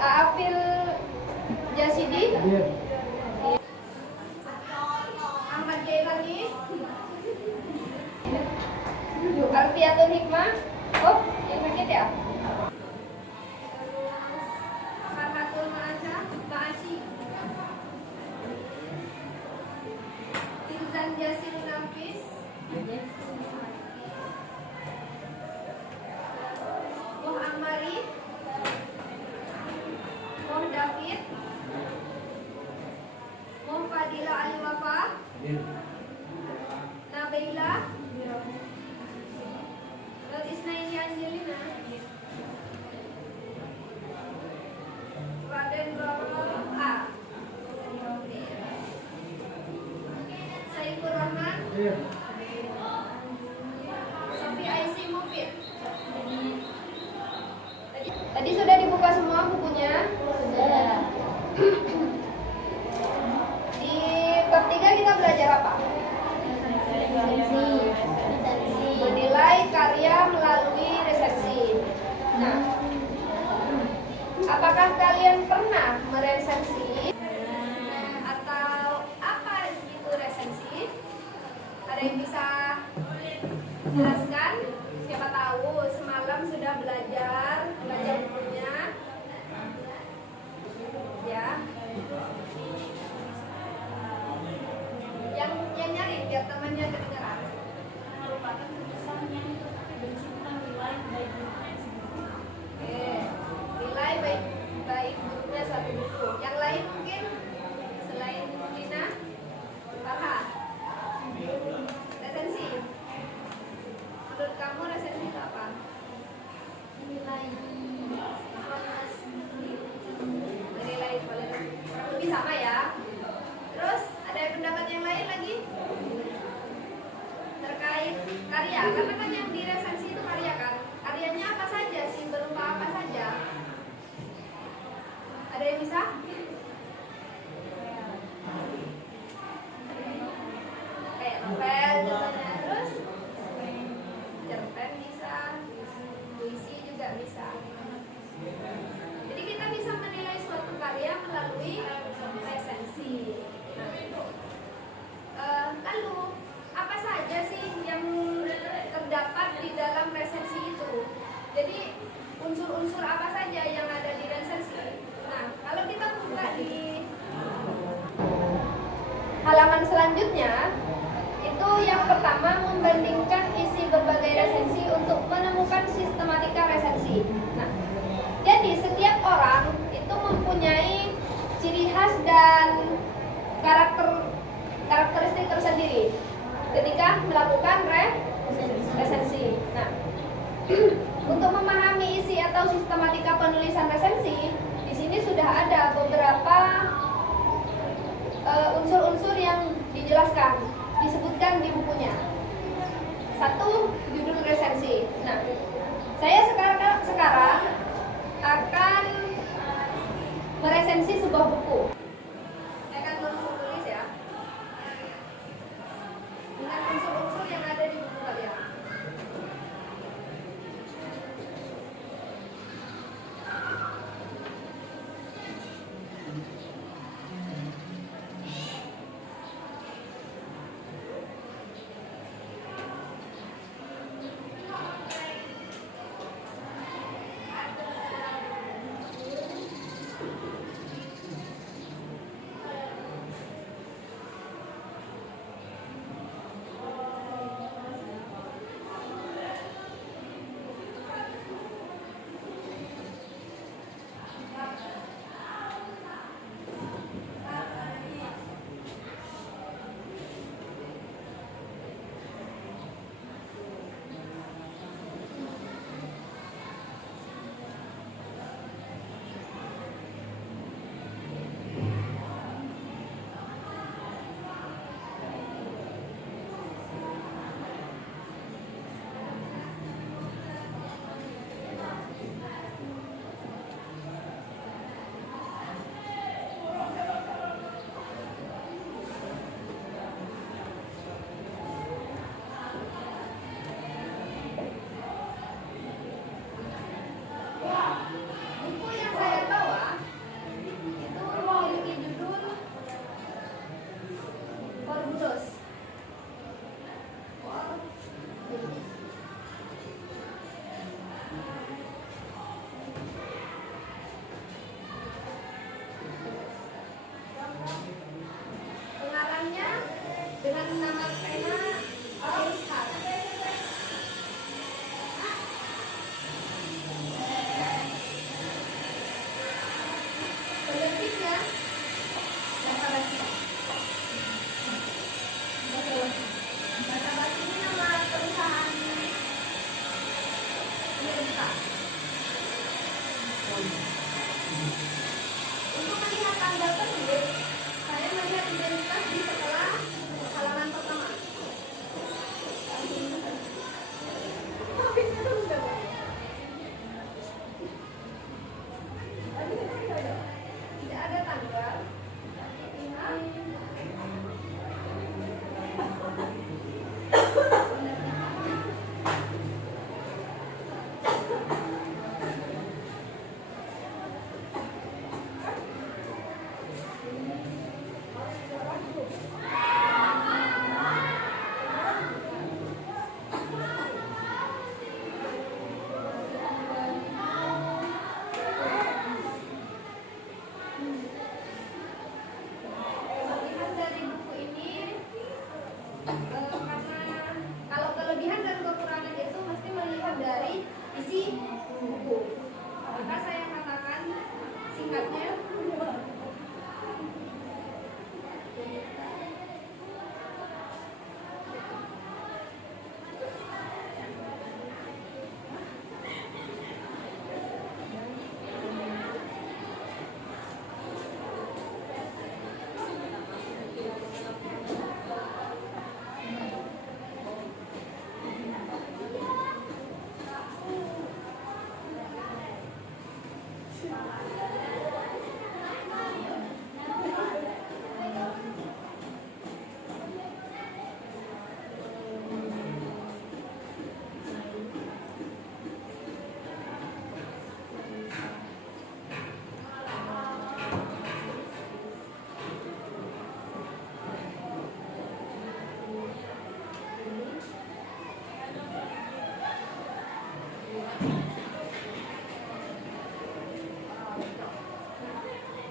Aafil Jasidi, Ahmad Jailani, Alfiatul Hikmah. Oh, yang sakit ya? Farhatul Ma'asi, Ilzan Jasil Nafis, Moh Amari, Moh David, Moh Fadila Al-Wafa, Nabilah, Lot Isnaini Angelina, Raden Roro A, Saifur Rahman, Sofi Aisy Mufid. Tadi sudah dibuka semua bukunya? Sudah. Di bab 3 kita belajar apa? Menilai karya melalui resensi. Nah, apakah kalian pernah meresensi? Atau apa itu resensi? Ada yang bisa jelaskan? Siapa tahu semalam sudah belajar bukunya. Ya. Yang nyari biar temannya kedengeran. Merupakan tulisan yang berisi tentang nilai baik buruknya sebuah. Nilai baik buruknya suatu buku. Yang lain mungkin selain Lina, Farha. Resensi. Menurut kamu resensi itu apa? Nilai kualitas Menilai kualitas. Kurang lebih sama ya. Terus ada pendapat yang lain lagi terkait karya, karena kan yang diresensi itu karya kan. Karyanya apa saja sih, berupa apa saja? Ada yang bisa? Kayak novel contohnya, terus cerpen bisa, puisi juga bisa. Jadi kita bisa menilai suatu karya melalui resensi. Lalu apa saja sih yang terdapat di dalam resensi itu? Jadi unsur-unsur apa saja yang ada di resensi? Nah, kalau kita buka di halaman selanjutnya, itu yang pertama membandingkan isi berbagai resensi untuk menemukan sistematika resensi. Nah, jadi setiap orang itu mempunyai ciri khas dan karakteristik tersendiri ketika melakukan resensi. Nah, untuk memahami isi atau sistematika penulisan resensi, di sini sudah ada beberapa unsur-unsur yang dijelaskan, disebutkan di bukunya. Satu, judul resensi. Nah, saya sekarang akan meresensi sebuah buku. Saya akan menulis ya, dengan unsur-unsur yang ada di buku kalian. dengan nama tema Al-Ishaq. Penerbitnya Batabasi. Batabasi ini nama perusahaan penerbit. Untuk melihat tanggal terbit, saya melihat identitas di setelah halaman pertama. Tidak ada tanggal. Kelebihan dari buku ini, karena kalau kelebihan dan kekurangan itu mesti melihat dari isi buku. Maka saya katakan singkatnya,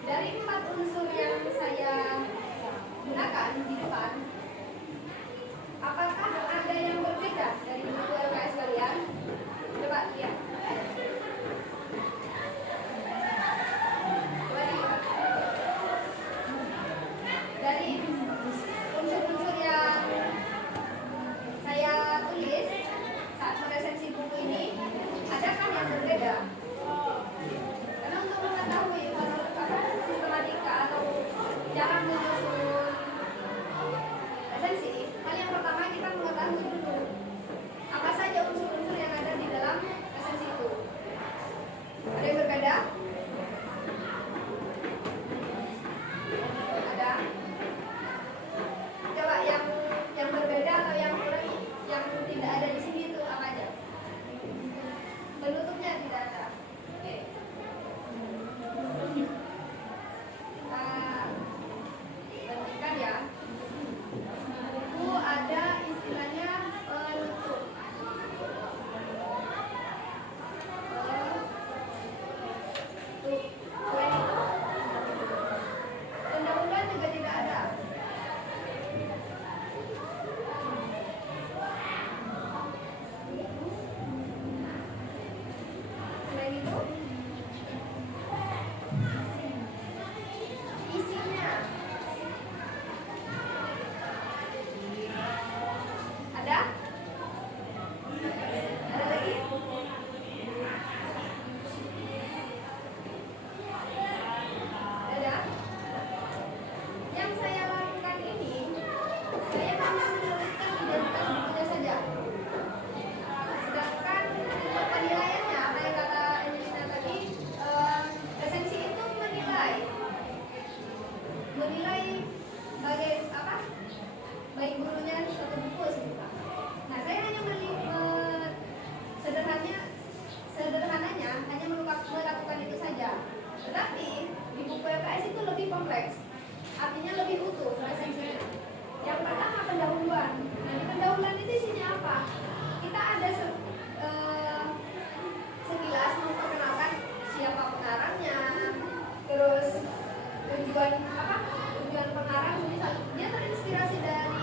dari 4 unsur yang saya gunakan di depan, apakah ada yang berbeda dari buku LKS kalian? Coba lihat. Coba lihat. Dari unsur-unsur yang saya tulis saat meresensi buku ini, adakah yang berbeda? Karena untuk mengetahui sistematika atau cara menyusun resensi, hal yang pertama kita mengetahui dulu apa saja unsur-unsur yang ada di dalam resensi itu. Ada yang berbeda? Ada? Coba yang berbeda atau yang kurang, yang tidak ada di sini itu apa aja? Penutupnya tidak ada. Oke. Bandingkan ya. Buku ada istilahnya penutup. Selain itu, undang-undang juga tidak ada. Selain itu, isinya ada? Ada lagi? Ada? Yang saya lakukan ini, saya hanya menuliskan identitas bukunya saja. Sedangkan untuk penilaiannya, apa yang kata Angelina tadi, resensi itu menilai bagai apa? Baik gurunya suatu buku sebenarnya. Nah, saya hanya sederhananya hanya melakukan itu saja. Tetapi di buku LKS itu lebih kompleks, artinya lebih utuh resensinya. Yang pertama pendahuluan. Nah, di pendahuluan itu isinya apa? Kita ada sekilas memperkenalkan siapa pengarangnya, terus tujuan pengarang, misal dia terinspirasi dari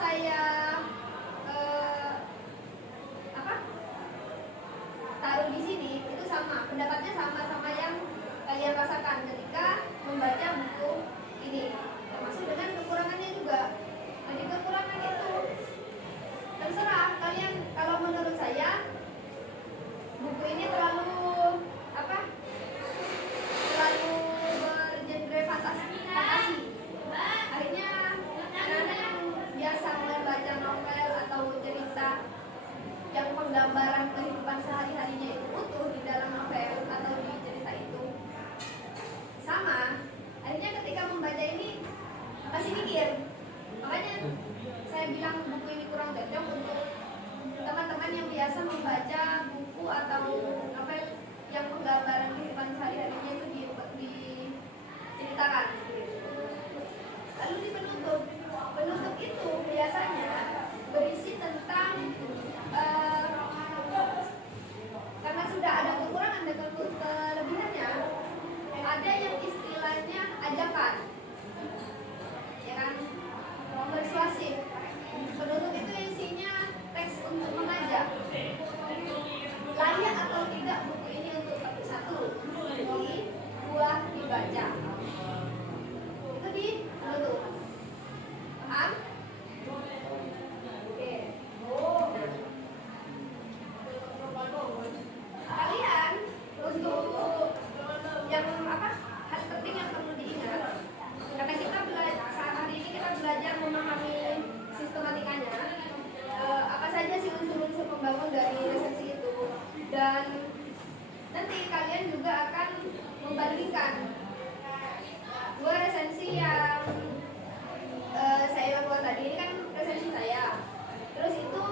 saya apa taruh di sini itu sama, pendapatnya sama yang kalian rasakan ketika membaca buku ini, termasuk dengan kekurangannya juga. Jadi kekurangan itu terserah kalian. Kalau menurut saya buku ini terlalu bergenre fantasi. Akhirnya anak-anak yang biasa membaca novel atau cerita yang penggambaran kehidupan sehari-harinya itu utuh di dalam novel atau di cerita itu sama, akhirnya ketika membaca ini masih mikir. Makanya saya bilang buku ini kurang cocok untuk teman-teman yang biasa membaca buku atau novel yang penggambaran kehidupan sehari-harinya itu diceritakan. Lalu di penutup itu biasanya berisi tentang karena sudah ada kekurangan dan kelebihannya, ada yang istilahnya ajakan, ya kan, persuasif. Penutup itu isinya teks untuk mengajak, layak atau tidak buku ini untuk satu buah dibaca. Itu di penutup. Paham? Oke. Kalian untuk yang hal penting yang perlu diingat, karena kita saat hari ini kita belajar memahami sistematikanya, apa saja sih unsur-unsur pembangun dari resensi itu, dan nanti kalian juga akan membandingkan dua resensi yang saya lakukan tadi. Ini kan resensi saya, terus itu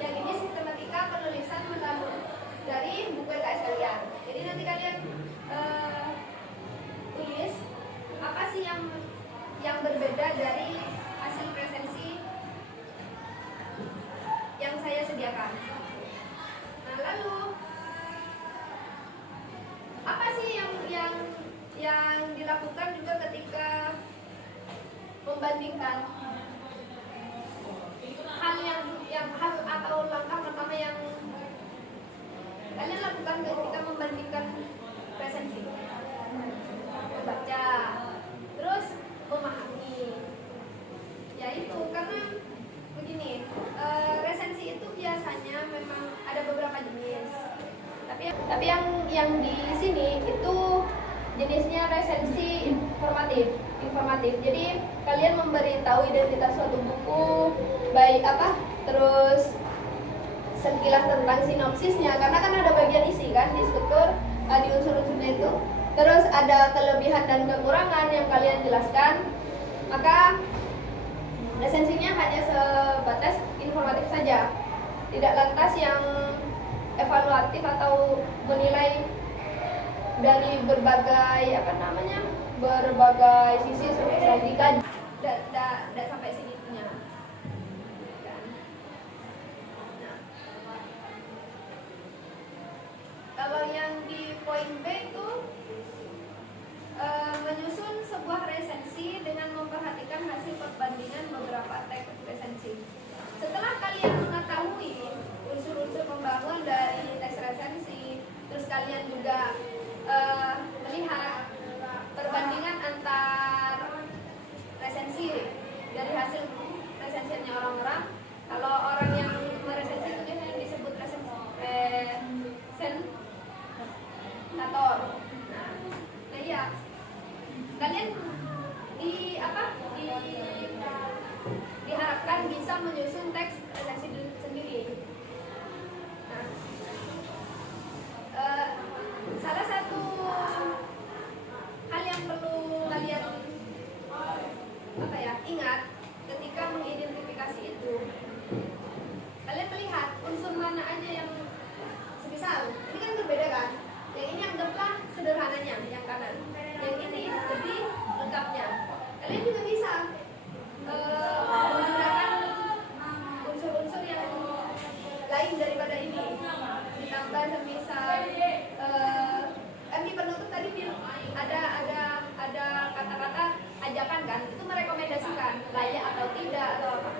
yang ini sistematika penulisan melalui dari buku LKS kalian. Jadi nanti kalian tulis apa sih yang berbeda dari hasil resensi yang saya sediakan. Nah, lalu apa sih yang dilakukan juga ketika membandingkan hal atau langkah pertama yang kalian lakukan ketika membandingkan resensi? Membaca, terus memahami. Ya itu karena begini, resensi itu biasanya memang ada beberapa jenis. Tapi yang di sini itu jenisnya resensi informatif. Jadi kalian memberitahu identitas suatu buku, baik terus sekilas tentang sinopsisnya, karena kan ada bagian isi kan di struktur, di unsur-unsurnya itu. Terus ada kelebihan dan kekurangan yang kalian jelaskan. Maka resensinya hanya sebatas informatif saja, tidak lantas yang evaluatif atau menilai dari berbagai berbagai sisi seperti dikaji. Tidak sampai segitunya. Nah, kalau yang di poin B itu menyusun sebuah resensi dengan memperhatikan hasil perbandingan beberapa teks resensi. Setelah kalian mengetahui unsur-unsur pembangun dari teks resensi, terus kalian juga melihat perbandingan antar resensi dari hasil resensinya orang-orang. Kalau orang yang meresensi itu biasanya disebut resentator. Nah iya, kalian diharapkan bisa menyusun teks resensi sendiri. Nah, salah satu hal yang perlu kalian ingat ketika mengidentifikasi itu, kalian melihat unsur mana aja yang semisal ini kan berbeda kan, yang ini anggaplah sederhananya yang kanan, yang ini lebih lengkapnya. Kalian juga bisa menggunakan unsur-unsur yang lain daripada ini, ditambah semisal di penutup tadi ada kata-kata ajakan kan, itu merekomendasikan layak atau tidak atau apa.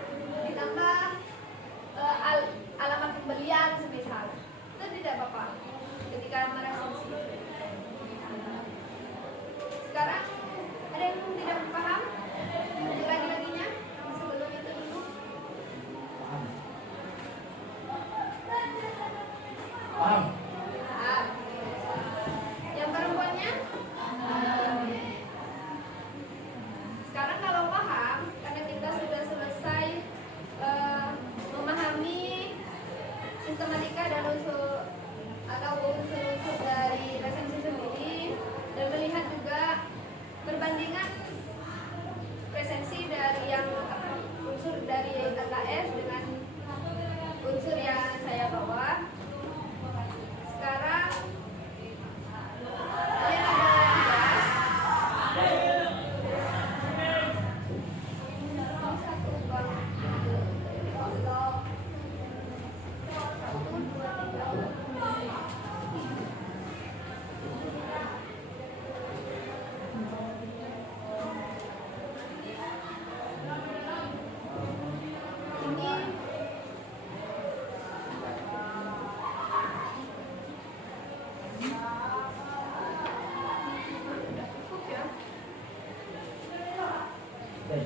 Di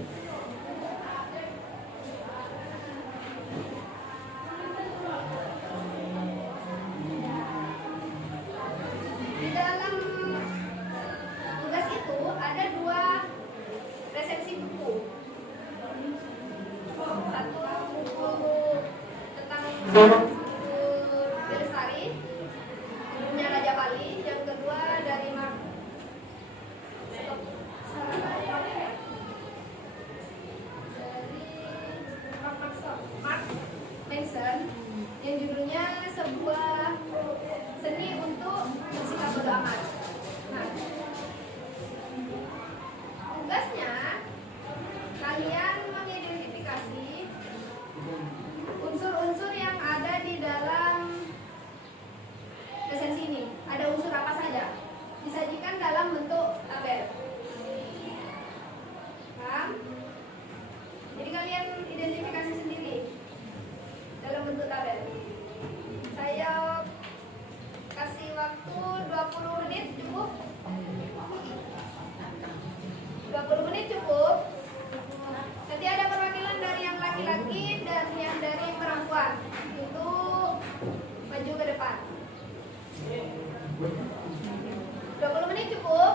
dalam tugas itu ada 2 resensi buku. Satu buku tentang Lestari, judulnya Raja Bali. Yang kedua dari Mark Manson, yang judulnya Sebuah Seni untuk Bersikap Bodo Amat. Nah, tugasnya kalian mengidentifikasi unsur-unsur yang ada di dalam resensi ini. Ada unsur apa saja? Disajikan dalam bentuk tabel. Paham? Jadi kalian identifikasi sendiri dalam bentuk tabel. Saya kasih waktu 20 menit cukup? 20 menit cukup? Nanti ada perwakilan dari yang laki-laki dan yang dari perempuan untuk maju ke depan. 20 menit cukup?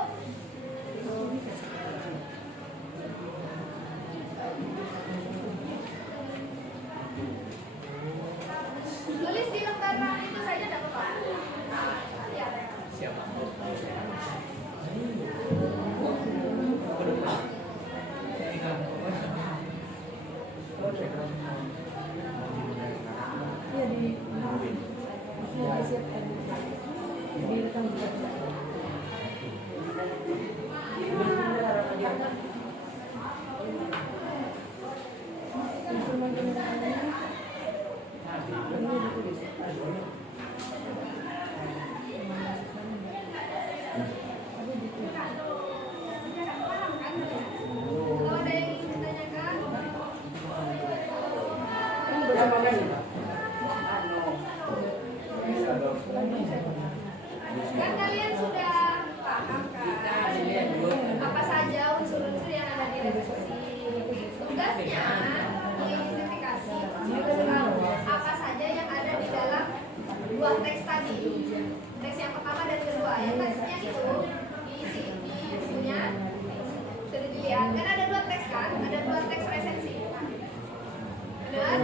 Tulis di lembaran itu saja tidak apa-apa. Ya. Siapa? Kalau ada yang ingin ditanyakan, kan kalian sudah paham kan apa saja unsur-unsur yang ada di resensi. Tugasnya mengidentifikasi apa saja yang ada di dalam 2 teks tadi. Teks yang pertama dan kedua. Yang teksnya itu diisi di bukunya. Sudah dilihat kan ada 2 teks kan? Ada 2 teks resensi. Benar?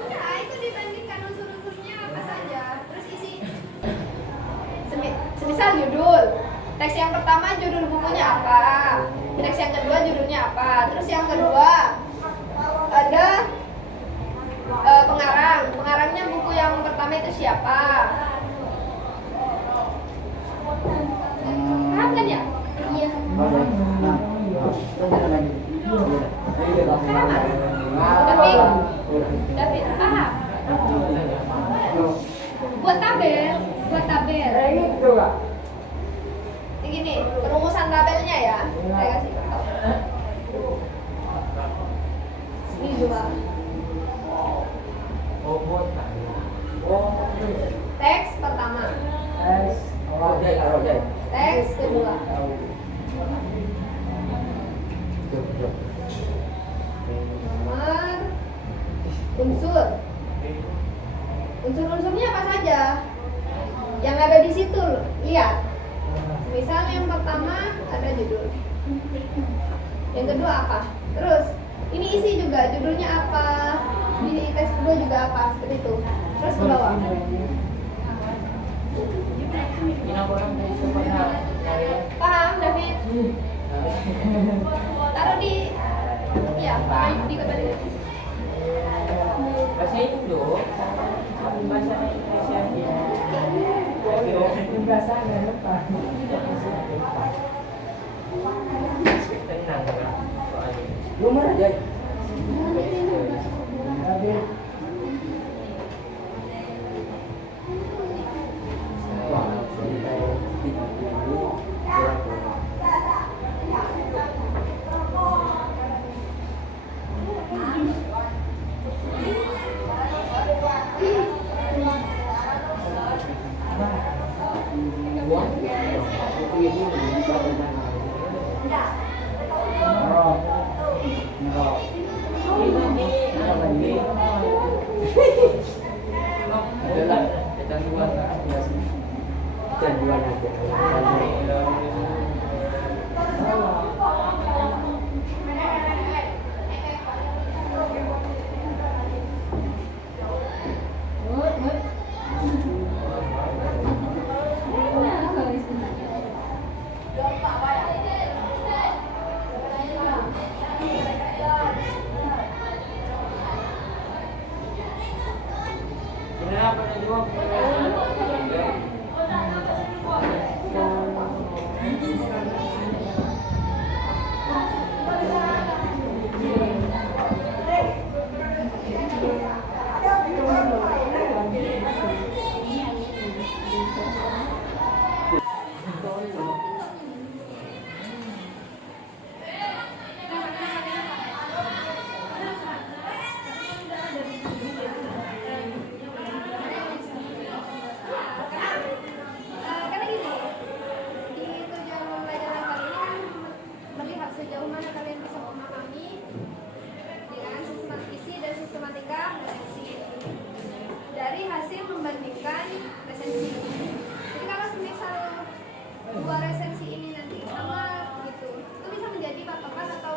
Enggak, itu dibandingkan unsur-unsurnya apa saja. Terus isi. Semisal judul. Teks yang pertama judul bukunya apa? Teks yang kedua judulnya apa? Terus yang kedua ada pengarang. Pengarangnya buku yang pertama itu siapa? Paham kan ya? Iya. David, paham? Buat tabel. Ini gini, perumusan tabelnya ya. Saya kasih tahu. Ini juga. Teks pertama. Teks kedua. Nomor unsur. Unsur-unsurnya apa saja? Yang ada di situ, lihat. Misal yang pertama ada judul. Yang kedua apa? Terus ini isi juga, judulnya apa? Di teks kedua juga apa? Seperti itu. Terus ke bawah. Paham, David? Taruh di ya, di kembali. Bahasa Indo, bahasa Indonesia. Bahasa Eropa. Tenang kan soalnya. Nomor aja. Buang. duluan aja. Kenapa nih gua? Karena gini, di tujuan pembelajaran kali ini kan melihat sejauh mana kalian bisa memahami dengan isi dan sistematika resensi dari hasil membandingkan resensi. Jadi kalau misal dua resensi ini nanti sama gitu, itu bisa menjadi patokan atau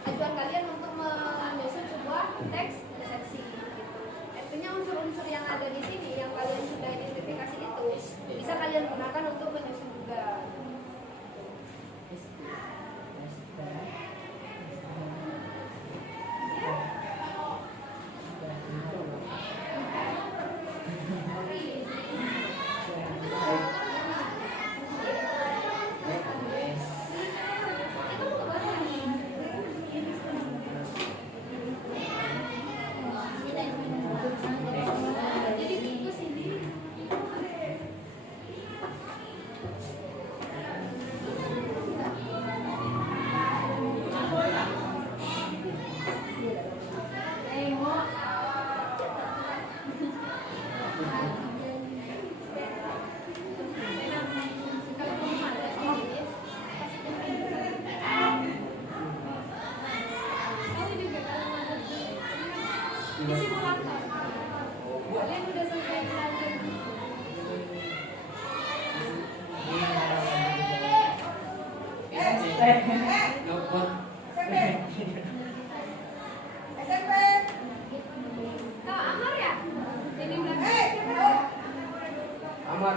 acuan kalian untuk menyusun sebuah teks resensi gitu. Artinya unsur-unsur yang ada di sini yang kalian sudah identifikasi itu bisa kalian gunakan untuk menyusun juga. Jadi itu sini. Ini simulator. Kalian udah selesai belajar. Tahu Amar ya? Jadi Amar. Iya, Amar.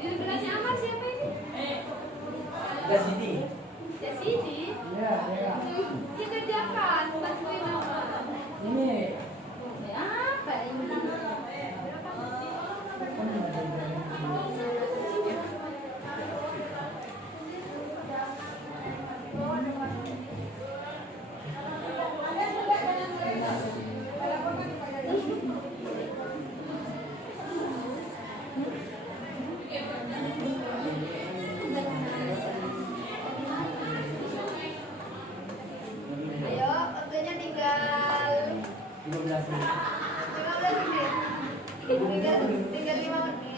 Ini beratnya Amar siapa ini? Ke sini. Ya sini. Iya, iya. Dia kerjakan, bantuin Amar. Ini. Ya, apa ini? Ayo, waktunya tinggal 15 menit. 15 menit. Tinggal 5 menit.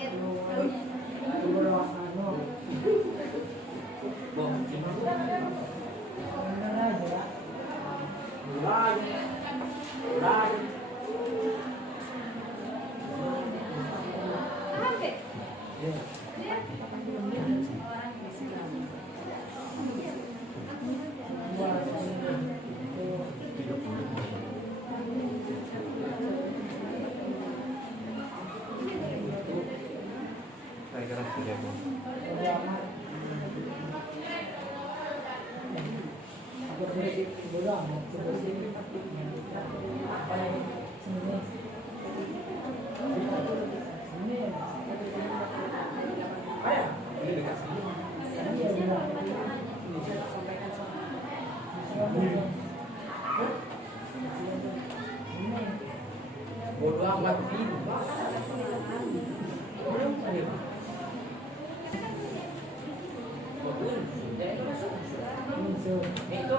Paham, Dek? Iya. Bodo amat Vin. Itu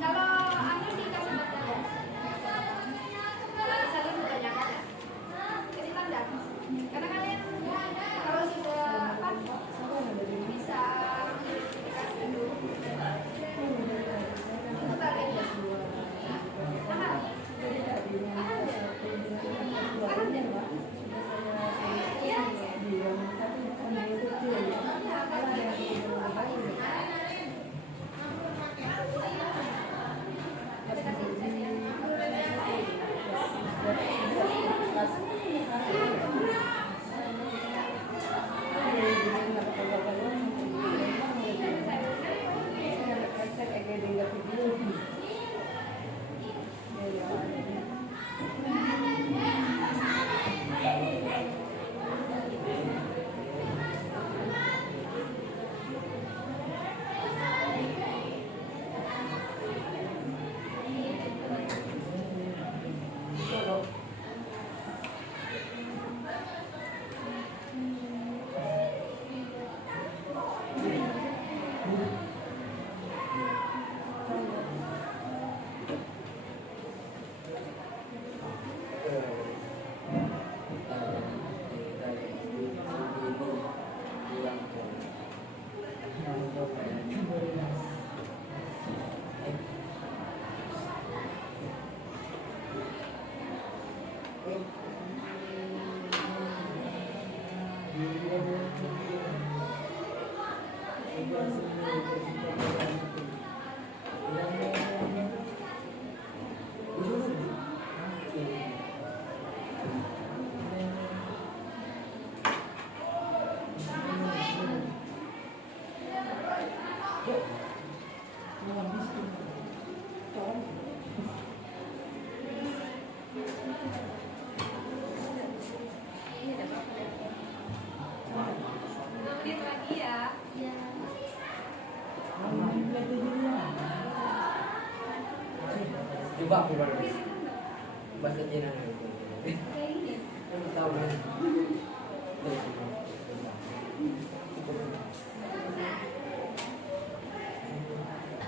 Kalau anu dikasih tanda, kalau misalnya kebanyakan ya, kasih tanda. Karena kalian kalau sudah apa bisa dikasih dulu. Itu targetnya. Mahal. Mahal deh. Mahal deh. Iya. Coba aku baru bahasa Cina itu. Kamu tahu kan?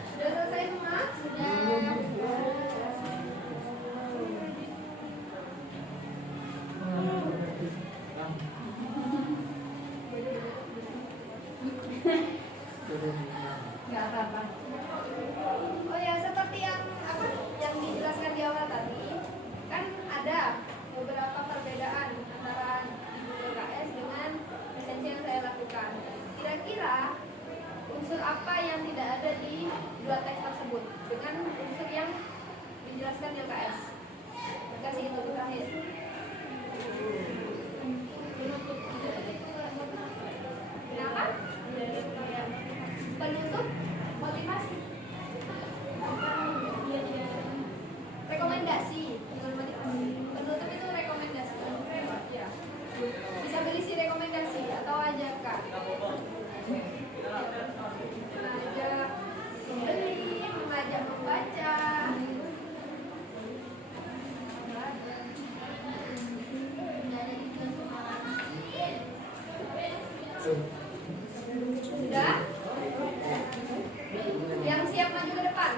Sudah selesai semua? Sudah. Nggak apa-apa. Oh ya, seperti yang apa yang dijelaskan di awal tadi, kan ada beberapa perbedaan antara LKS dengan lisensi yang saya lakukan. Kira-kira unsur apa yang tidak ada di dua teks tersebut dengan unsur yang dijelaskan di LKS? Kasih itu terakhir. Kenapa? Penutup motivasi. Rekomendasi. Penutup itu rekomendasi. Ya. Bisa berisi rekomendasi atau ajakan. Mengajak membeli, mengajak membaca. Sudah? Yang siap maju ke depan?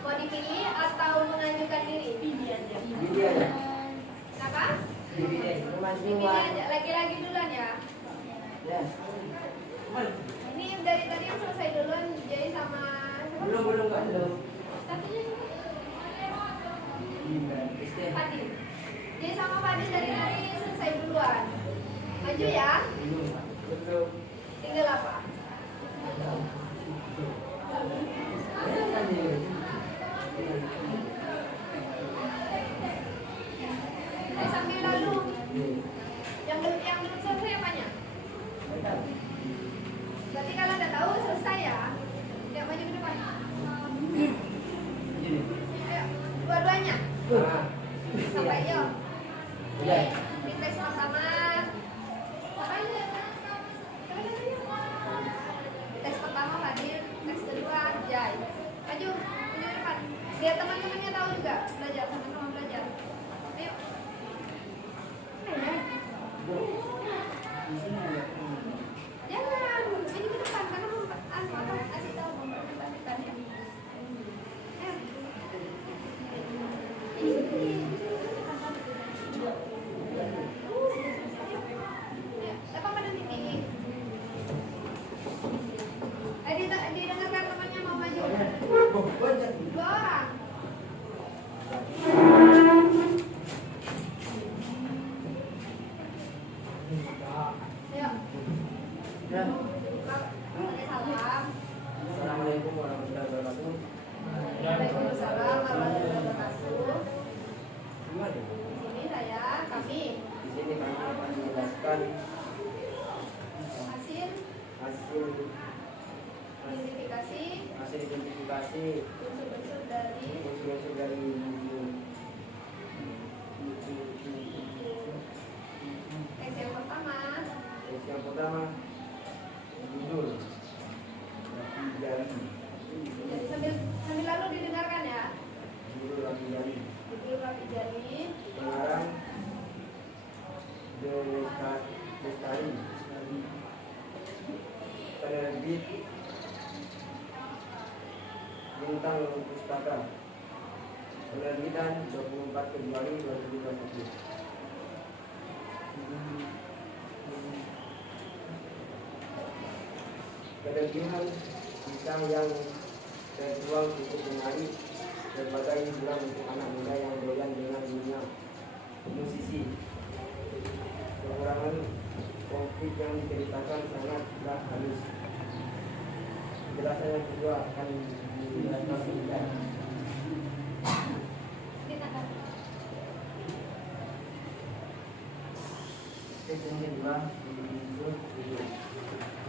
Mau dipilih atau mengajukan diri? Pilih aja. Kenapa? Pilih Dipilih aja. Lagi-lagi duluan ya. Ya. Ini dari tadi yang selesai duluan, jadi sama siapa? Belum kan belum. Satunya siapa? Istri. Fadil. Jadi sama Fadil dari tadi selesai duluan. Maju ya. Belum. Tinggal apa? Sambil lalu. Yang belum selesai apanya? Berarti kalau udah tahu selesai ya. Ya maju ke depan. Ayo, dua-duanya. Sampai yuk. Udah. Di tes pertama. Tes pertama Fadil, tes kedua Jai. Maju ke depan. Biar teman-temannya tahu juga belajar sama-sama belajar. Ayo. Apa pada titik? Didengarkan temannya mau maju. Dua orang. Yuk. Ya. Pakai salam. Assalamualaikum warahmatullahi wabarakatuh. Waalaikumsalam warahmatullahi wabarakatuh. Gimana? Di sini kami Di sini kami akan menjelaskan hasil hasil identifikasi identifikasi unsur-unsur dari unsur-unsur dari teks yang pertama. teks yang pertama, judul jari, Jadi sambil lalu didengarkan ya. judul rapi jari, Judul rapi jari. pengarang Lestari, penerbit Bintang Pustaka, penerbitan 24 Februari 2021. Kelebihan bintang yang terjual cukup menarik berbagai hiburan untuk anak muda yang doyan dengan dunia musisi. Kekurangan konflik yang diceritakan sangatlah halus. Penjelasan yang kedua akan dijelaskan singkat. Didengarkan. Teks yang kedua unsur judul.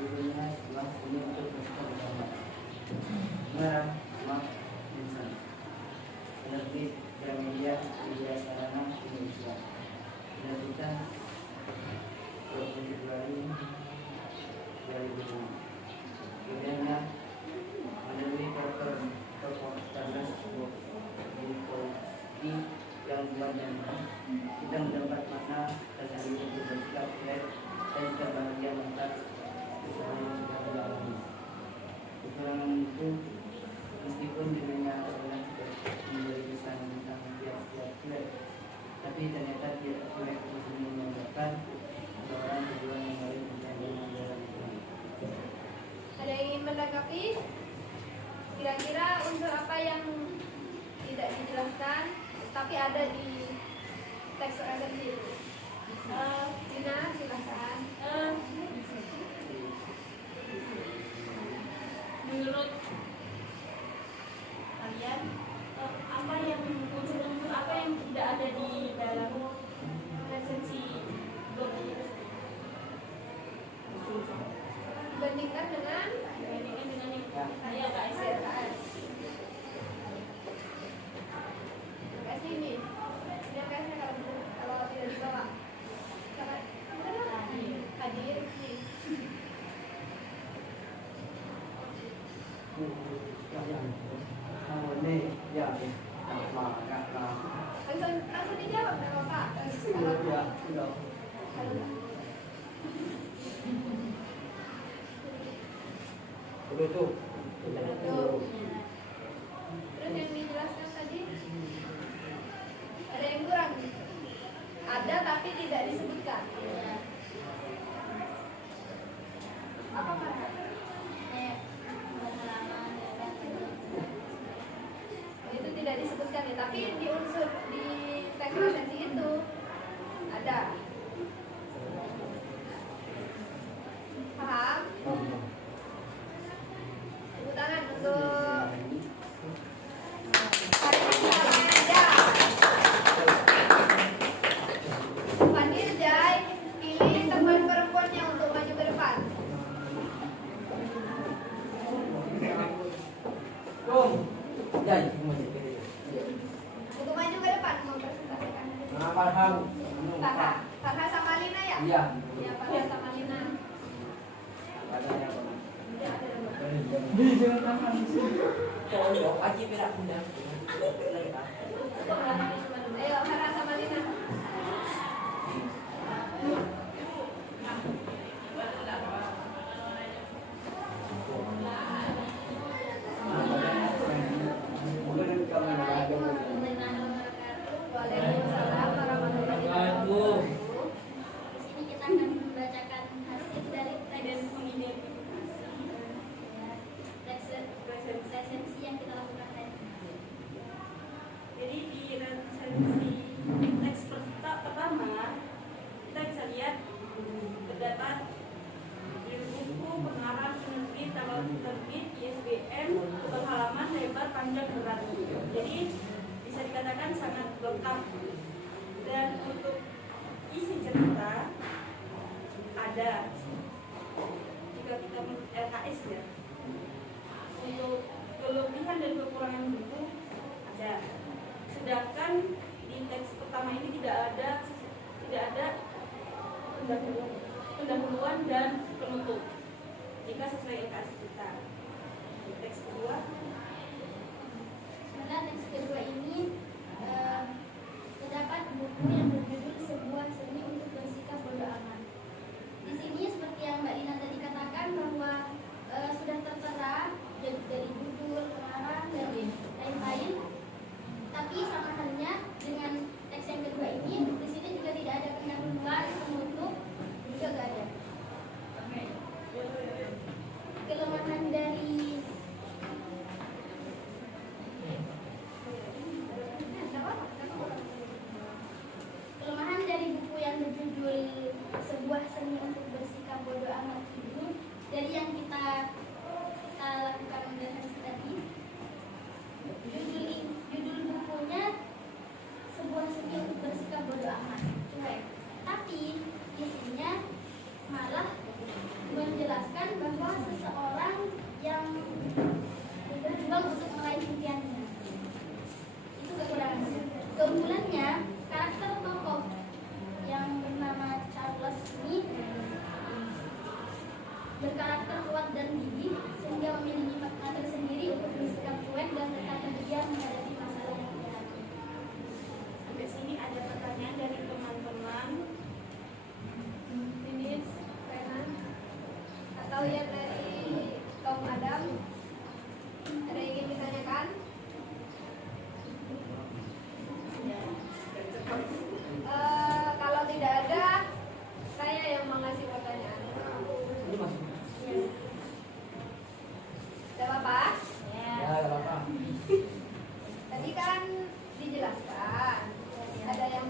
Judulnya sebuah seni untuk bersuka bersama. Merah, Mak, Insan. Penerbit Gramedia Media Sarana Indonesia. Penerbitan 20 Februari 2006. Kemudiannya melalui performance Infoski yang bulan kita mendapat makna tercari untuk bersikap baik dan terbahagia mental usaha yang sudah dilalui. Kekurangan itu meskipun dirinya seorang menjadi kesan tentang tiap-tiap kulit, tapi ternyata tiap kulit itu menyebabkan seorang tujuan yang lain dengan jalan itu. Ada yang ingin menanggapi? Kira-kira unsur apa yang tidak dijelaskan tapi ada di teks resensi itu? Dina, silakan. Menurut kalian apa yang unsur-unsur apa yang tidak ada di dalam resensi blog ini? Dibandingkan dengan Dibandingkan dengan yang saya KS. SRKS. KS ini. Ini KS-nya kalau tidak dibawa. Hadir nih. Langsung dijawab nggak apa-apa. Begitu. Terus yang dijelaskan tadi ada yang kurang. Ada tapi tidak disebutkan. Apa Pak? Itu tidak disebutkan ya, tapi di unsur di teks resensi itu ada. Paham? Tepuk tangan untuk Fadil Jai, pilih teman perempuannya untuk maju ke depan. Untuk maju ke depan mempresentasikan. Farha sama Lina ya? Iya. Ya, Farha sama Lina. Ayo, Farha sama Lina. Waalaikumsalam warahmatullahi wabarakatuh. kan di teks pertama ini tidak ada pendahuluan dan penutup jika sesuai LKS kita. Di teks kedua, Pada teks kedua ini terdapat buku yang berjudul Sebuah Seni untuk Bersikap Bodo Amat. Di sini seperti yang Mbak Dina tadi katakan bahwa sudah tertera dari judul, pengarang dan lain-lain. Tapi sama halnya dengan teks yang kedua ini, di sini juga tidak ada pendahuluan, penutup, juga tidak ada. Kelemahan dari buku yang berjudul Sebuah Seni untuk Bersikap Bodo Amat ini, dari yang kita lakukan referensi tadi, judul bukunya Sebuah Seni untuk Bersikap Bodo Amat, cuek. Tapi isinya malah menjelaskan bahwa seseorang yang berjuang untuk meraih impiannya. Itu kekurangannya. Keunggulannya, karakter tokoh yang bernama Charles ini berkarakter kuat dan gigih sehingga memiliki makna tersendiri untuk bersikap cuek dan tetap diam menghadapi masalah yang dihadapi. sampai sini ada pertanyaan dari teman-teman. Ini Renan atau yang dari kaum Adam, ada yang ingin ditanyakan? Kalau tidak ada, saya yang mengasih pertanyaan. Ini masuk. Tidak apa-apa? Ya, nggak apa-apa. Tadi kan dijelaskan ada yang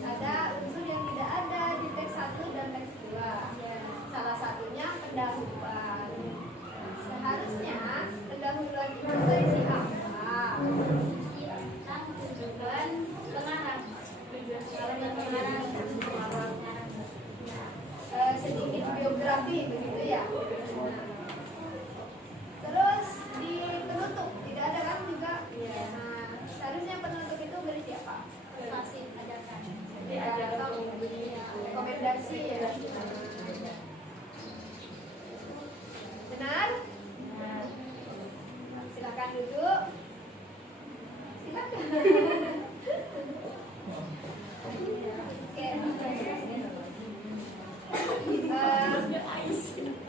ada unsur yang tidak ada di teks 1 dan teks 2. Salah satunya pendahuluan. Seharusnya pendahuluan itu berisi apa? Isi tentang tujuan pengarang. Kalau yang pengarang Sedikit biografi begitu ya. Terus di penutup tidak ada kan juga? Nah, seharusnya penutup itu berisi apa? fasih ajakan. Atau rekomendasi ya. Benar? Silakan duduk. Silakan. Oke.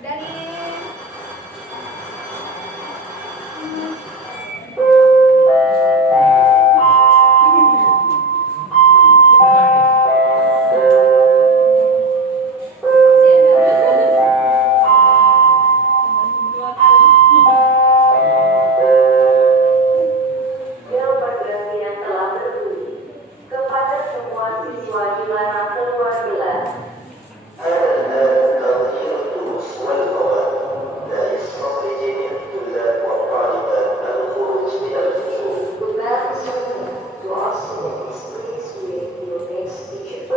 Dari Dua kali. Bel berganti yang telah berbunyi kepada semua siswa di mana keluar gelas. The bell is ringing. To all students, please wait for your next teacher.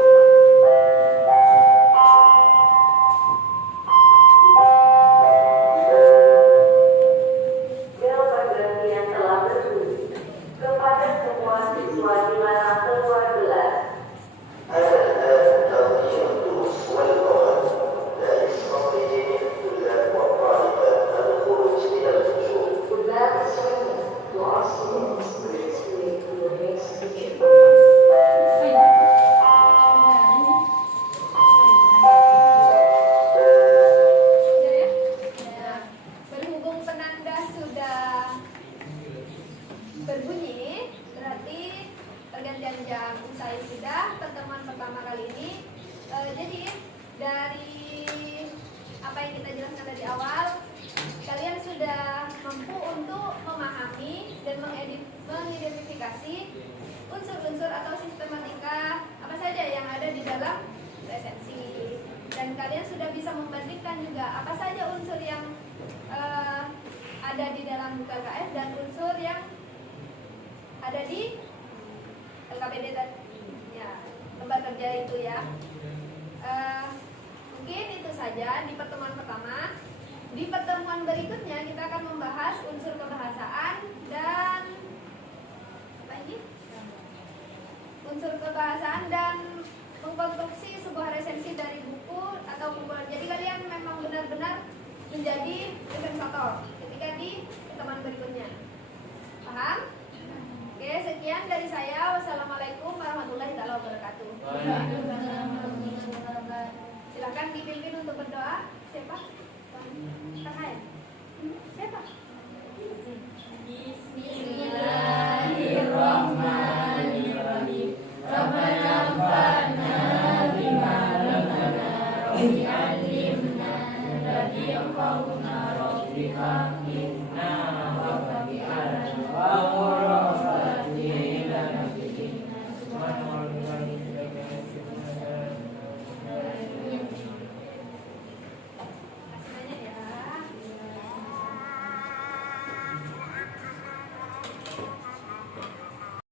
Bel berganti yang telah berbunyi kepada semua siswa di mana keluar gelas. The bell is ringing. To all students, please wait for your next teacher. Nah, berhubung penanda sudah berbunyi, berarti pergantian jam usai sudah pertemuan pertama kali ini. Jadi dari apa yang kita jelaskan dari awal, kalian sudah mampu untuk memahami dan mengidentifikasi unsur-unsur atau sistematika apa saja yang ada di dalam resensi. Dan kalian sudah bisa membandingkan juga apa saja unsur yang ada di dalam buku LKS dan unsur yang ada di LKPD ya, lembar kerja itu ya. Mungkin itu saja di pertemuan pertama. Di pertemuan berikutnya kita akan membahas unsur kebahasaan dan apa ini? unsur kebahasaan dan mengkonstruksi sebuah resensi dari buku atau kumpulan. Jadi kalian memang benar-benar menjadi resensator ketika di teman berikutnya. Paham? Oke, sekian dari saya. Wassalamualaikum warahmatullahi wabarakatuh. Silakan dipimpin untuk berdoa. Siapa? Kak Hai. Siapa? Bismillah.